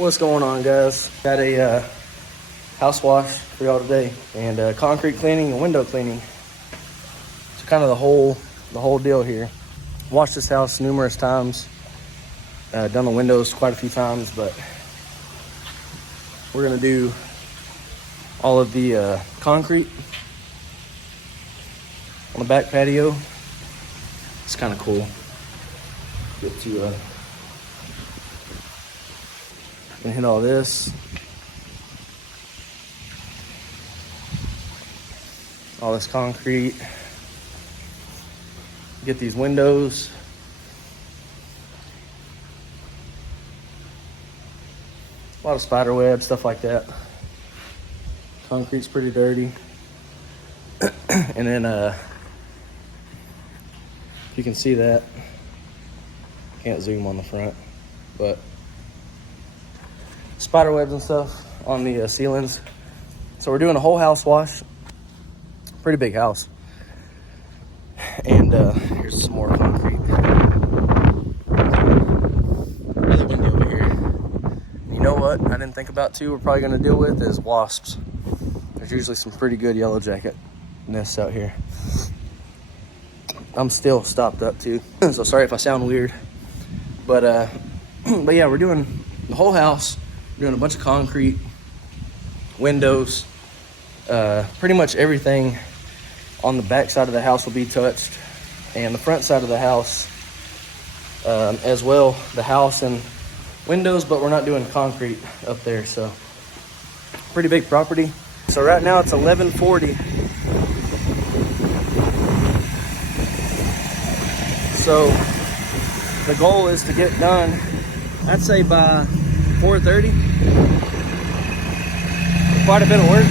What's going on, guys? Got a house wash for y'all today, and concrete cleaning and window cleaning. It's kind of the whole deal here. Washed this house numerous times, done the windows quite a few times, but we're gonna do all of the concrete on the back patio. It's kind of cool. Get to gonna hit all this, all this concrete, get these windows, a lot of spider web, stuff like that. Concrete's pretty dirty. And then if you can see that, can't zoom on the front, but spider webs and stuff on the ceilings. So we're doing a whole house wash. Pretty big house. And here's some more concrete. Another window over here. And you know what I didn't think about too, we're probably gonna deal with is wasps. There's usually some pretty good yellow jacket nests out here. I'm still stopped up too, so sorry if I sound weird. But yeah, we're doing the whole house. We're doing a bunch of concrete, windows, pretty much everything on the back side of the house will be touched, and the front side of the house as well, the house and windows, but we're not doing concrete up there, so pretty big property. So right now it's 11:40. So the goal is to get done, I'd say by 4:30. Quite a bit of work.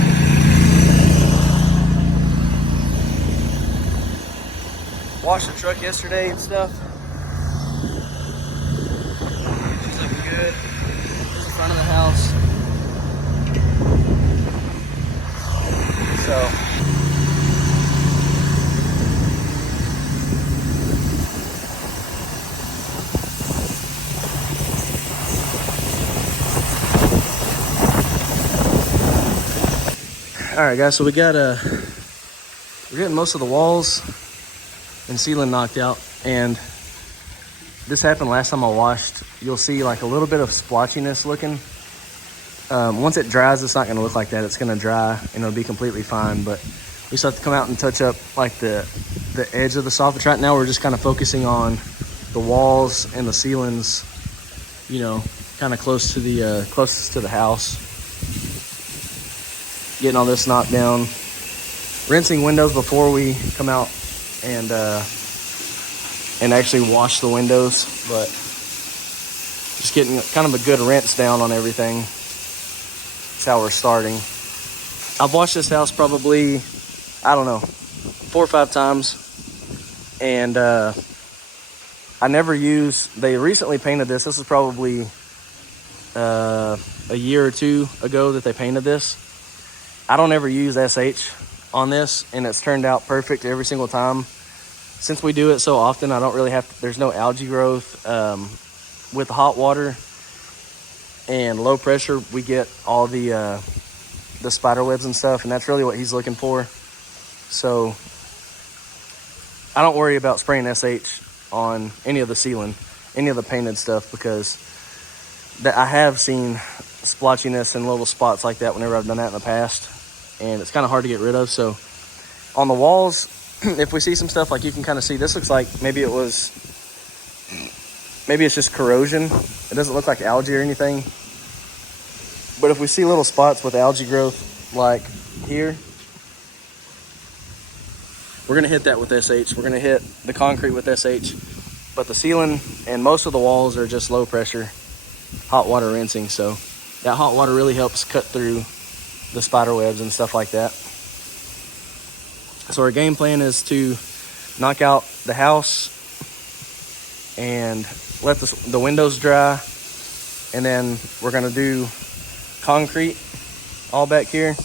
Washed the truck yesterday and stuff. She's looking good. Here's the front of the house. So all right, guys, so we're getting most of the walls and ceiling knocked out, and this happened last time I washed. You'll see like a little bit of splotchiness looking. Once it dries, it's not gonna look like that. It's gonna dry and it'll be completely fine, but we still have to come out and touch up like the edge of the soffit. Right now we're just kind of focusing on the walls and the ceilings, you know, kind of close to the closest to the house. Getting all this knocked down, rinsing windows before we come out and actually wash the windows, but just getting kind of a good rinse down on everything. That's how we're starting. I've washed this house probably, I don't know, 4 or 5 times, and I never use, they recently painted this. This is probably a year or two ago that they painted this. I don't ever use SH on this, and it's turned out perfect every single time. Since we do it so often, I don't really have to, there's no algae growth. With hot water and low pressure, we get all the spider webs and stuff, and that's really what he's looking for. So I don't worry about spraying SH on any of the ceiling, any of the painted stuff, because I have seen splotchiness and little spots like that whenever I've done that in the past, and it's kind of hard to get rid of. So on the walls, if we see some stuff, like you can kind of see, this looks like maybe it's just corrosion. It doesn't look like algae or anything. But if we see little spots with algae growth like here, we're gonna hit that with SH. We're gonna hit the concrete with SH, but the ceiling and most of the walls are just low pressure hot water rinsing. So that hot water really helps cut through the spider webs and stuff like that. So our game plan is to knock out the house and let the windows dry, and then we're gonna do concrete all back here,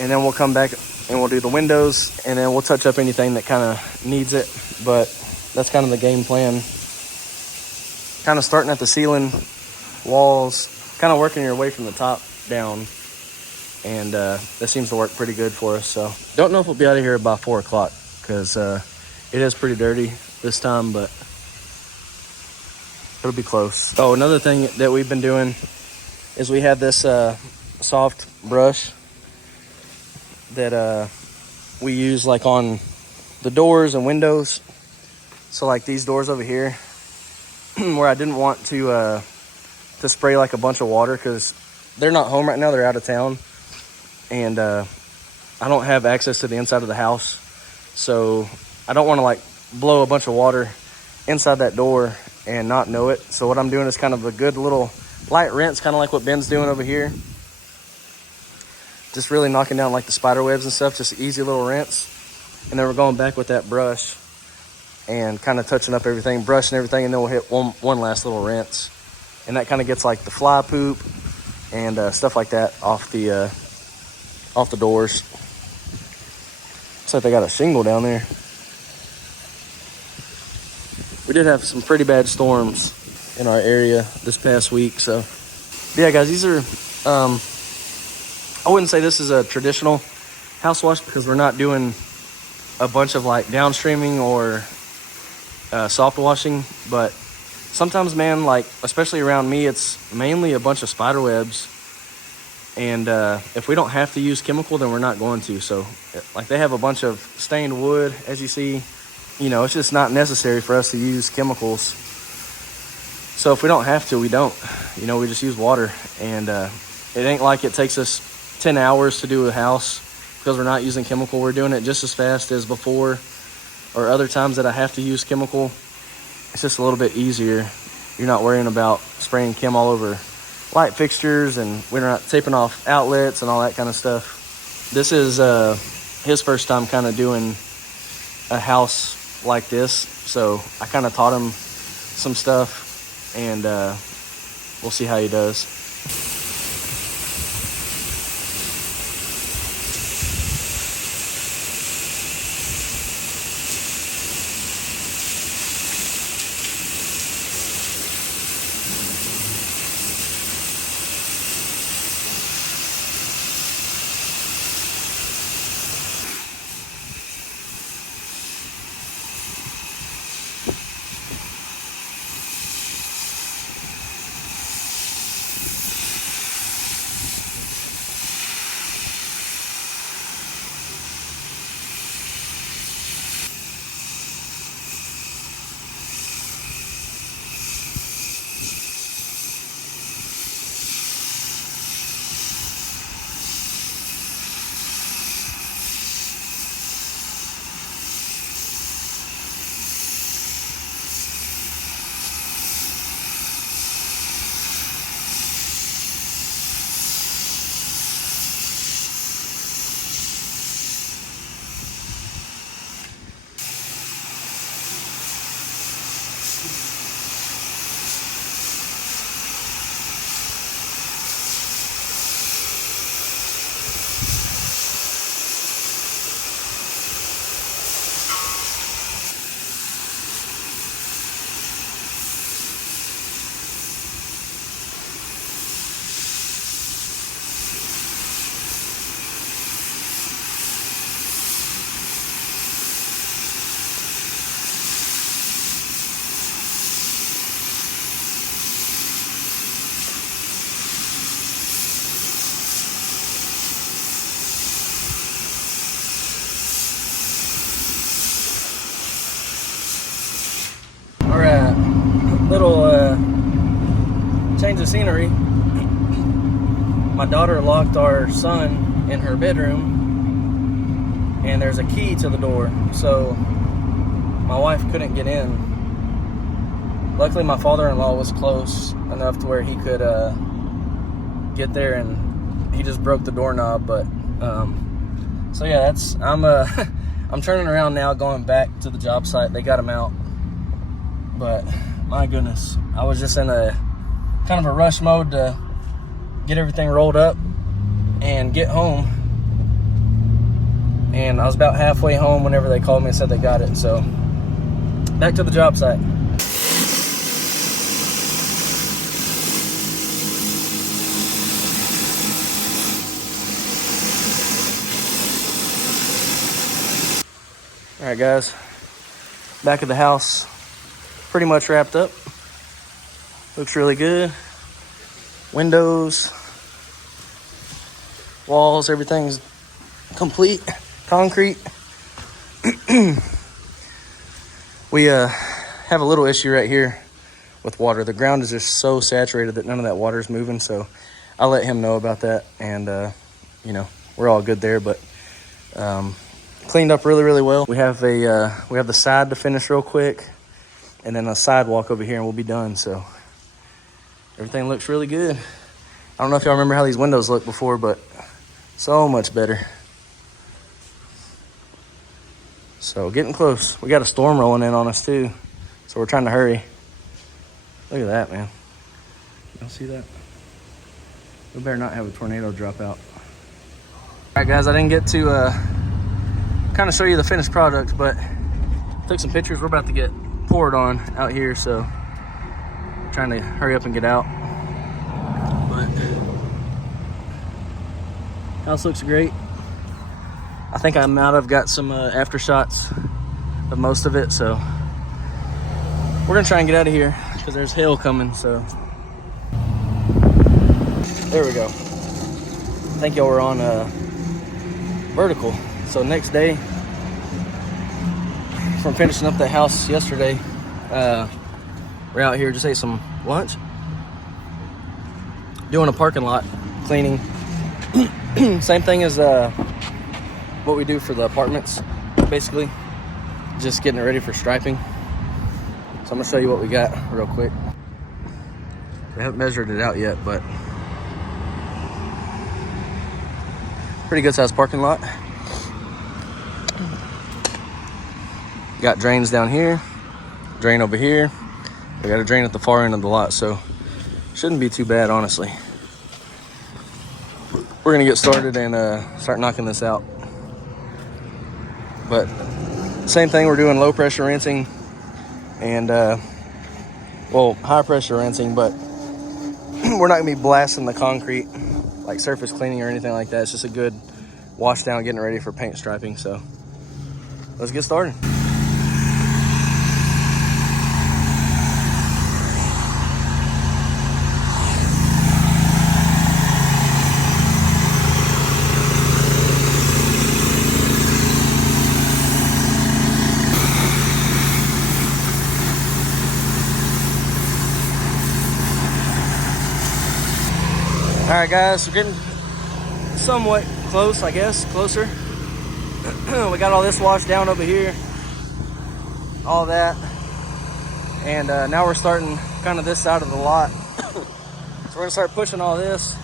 and then we'll come back and we'll do the windows, and then we'll touch up anything that kind of needs it. But that's kind of the game plan. Kind of starting at the ceiling walls, kind of working your way from the top down. And that seems to work pretty good for us. So don't know if we'll be out of here by 4 o'clock because it is pretty dirty this time, but it'll be close. Oh, another thing that we've been doing is we have this soft brush that we use like on the doors and windows. So like these doors over here where I didn't want to spray like a bunch of water because they're not home right now, they're out of town. And I don't have access to the inside of the house. So I don't want to like blow a bunch of water inside that door and not know it. So what I'm doing is kind of a good little light rinse, kind of like what Ben's doing over here. Just really knocking down like the spider webs and stuff, just an easy little rinse. And then we're going back with that brush and kind of touching up everything, brushing everything, and then we'll hit one last little rinse. And that kind of gets like the fly poop and stuff like that off the doors. Looks like they got a shingle down there. We did have some pretty bad storms in our area this past week. So yeah, guys, these are, I wouldn't say this is a traditional house wash because we're not doing a bunch of like downstreaming or soft washing. But sometimes, man, like especially around me, it's mainly a bunch of spider webs. And if we don't have to use chemical, then we're not going to. So like they have a bunch of stained wood, as you see. You know, it's just not necessary for us to use chemicals. So if we don't have to, we don't. You know, we just use water. And it ain't like it takes us 10 hours to do a house because we're not using chemical. We're doing it just as fast as before or other times that I have to use chemical. It's just a little bit easier. You're not worrying about spraying chem all over light fixtures, and we're not taping off outlets and all that kind of stuff. This is his first time kind of doing a house like this, so I kind of taught him some stuff, and we'll see how he does. Little change of scenery. My daughter locked our son in her bedroom, and there's a key to the door, so my wife couldn't get in. Luckily, my father-in-law was close enough to where he could get there, and he just broke the doorknob. But so yeah, that's I'm turning around now, going back to the job site. They got him out, but my goodness, I was just in a kind of a rush mode to get everything rolled up and get home. And I was about halfway home whenever they called me and said they got it. So back to the job site. All right, guys, back of the house, pretty much wrapped up. Looks really good. Windows, walls, everything's complete. Concrete. We have a little issue right here with water. The ground is just so saturated that none of that water is moving, so I'll let him know about that, and you know, we're all good there. But cleaned up really well. We have the side to finish real quick, and then a sidewalk over here, and we'll be done. So everything looks really good. I don't know if y'all remember how these windows looked before, but so much better. So getting close. We got a storm rolling in on us too, so we're trying to hurry. Look at that, man. Y'all see that? We better not have a tornado drop out. All right, guys, I didn't get to kind of show you the finished product, but took some pictures. We're about to get poured on out here, so trying to hurry up and get out. But house looks great. I think I might have got some after shots of most of it, so we're gonna try and get out of here because there's hail coming. So there we go. I think y'all were on vertical. So next day, from finishing up the house yesterday, we're out here, just ate some lunch, doing a parking lot cleaning. Same thing as what we do for the apartments, basically just getting it ready for striping. So I'm gonna show you what we got real quick. We haven't measured it out yet, but pretty good sized parking lot. Got drains down here, drain over here. We got a drain at the far end of the lot, so shouldn't be too bad, honestly. We're gonna get started and start knocking this out. But same thing, we're doing low pressure rinsing and well, high pressure rinsing, but we're not gonna be blasting the concrete like surface cleaning or anything like that. It's just a good wash down, getting ready for paint striping. So let's get started. All right, guys, we're getting somewhat close, I guess, closer. We got all this washed down over here, all that, and now we're starting kind of this side of the lot. So we're gonna start pushing all this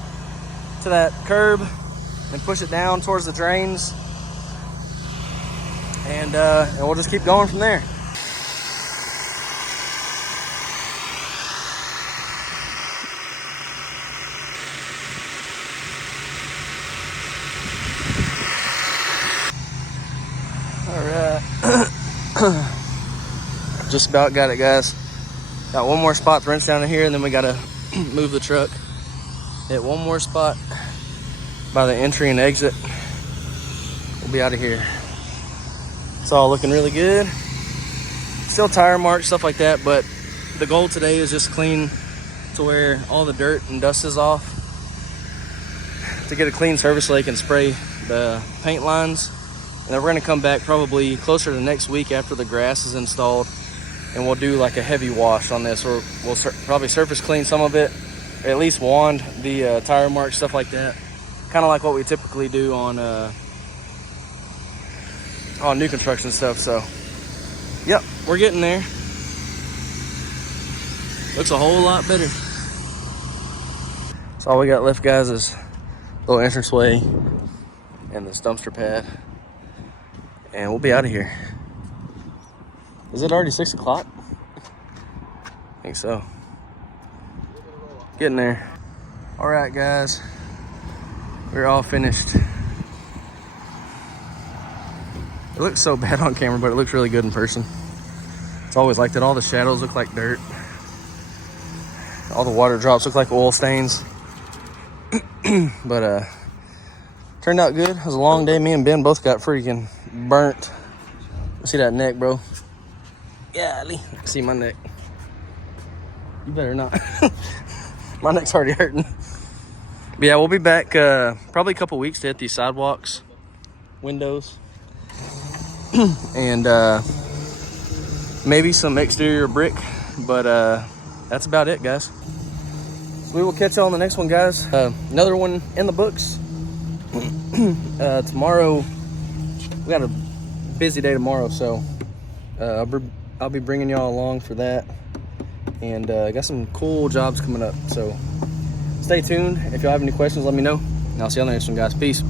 to that curb and push it down towards the drains, and we'll just keep going from there. Just about got it, guys. Got one more spot to rinse down in here, and then we gotta move the truck. Hit one more spot by the entry and exit. We'll be out of here. It's all looking really good. Still tire marks, stuff like that, but the goal today is just clean to where all the dirt and dust is off, to get a clean service lake and spray the paint lines. And then we're gonna come back probably closer to next week after the grass is installed, and we'll do like a heavy wash on this. Or we'll probably surface clean some of it, or at least wand the tire marks, stuff like that. Kind of like what we typically do on new construction stuff. So, yep, we're getting there. Looks a whole lot better. So all we got left, guys, is a little entranceway and this dumpster pad. And we'll be out of here. Is it already 6 o'clock? I think so. Getting there. All right, guys. We're all finished. It looks so bad on camera, but it looks really good in person. It's always like that. All the shadows look like dirt. All the water drops look like oil stains. But turned out good. It was a long day. Me and Ben both got freaking burnt See that neck, bro? Yeah, see my neck. You better not. My neck's already hurting. But yeah, we'll be back probably a couple weeks to hit these sidewalks, windows, and maybe some exterior brick. But that's about it, guys. So we will catch you on the next one, guys. Another one in the books. Tomorrow, we got a busy day tomorrow, so I'll be bringing y'all along for that. And I got some cool jobs coming up, so stay tuned. If y'all have any questions, let me know. And I'll see you on the next one, guys. Peace.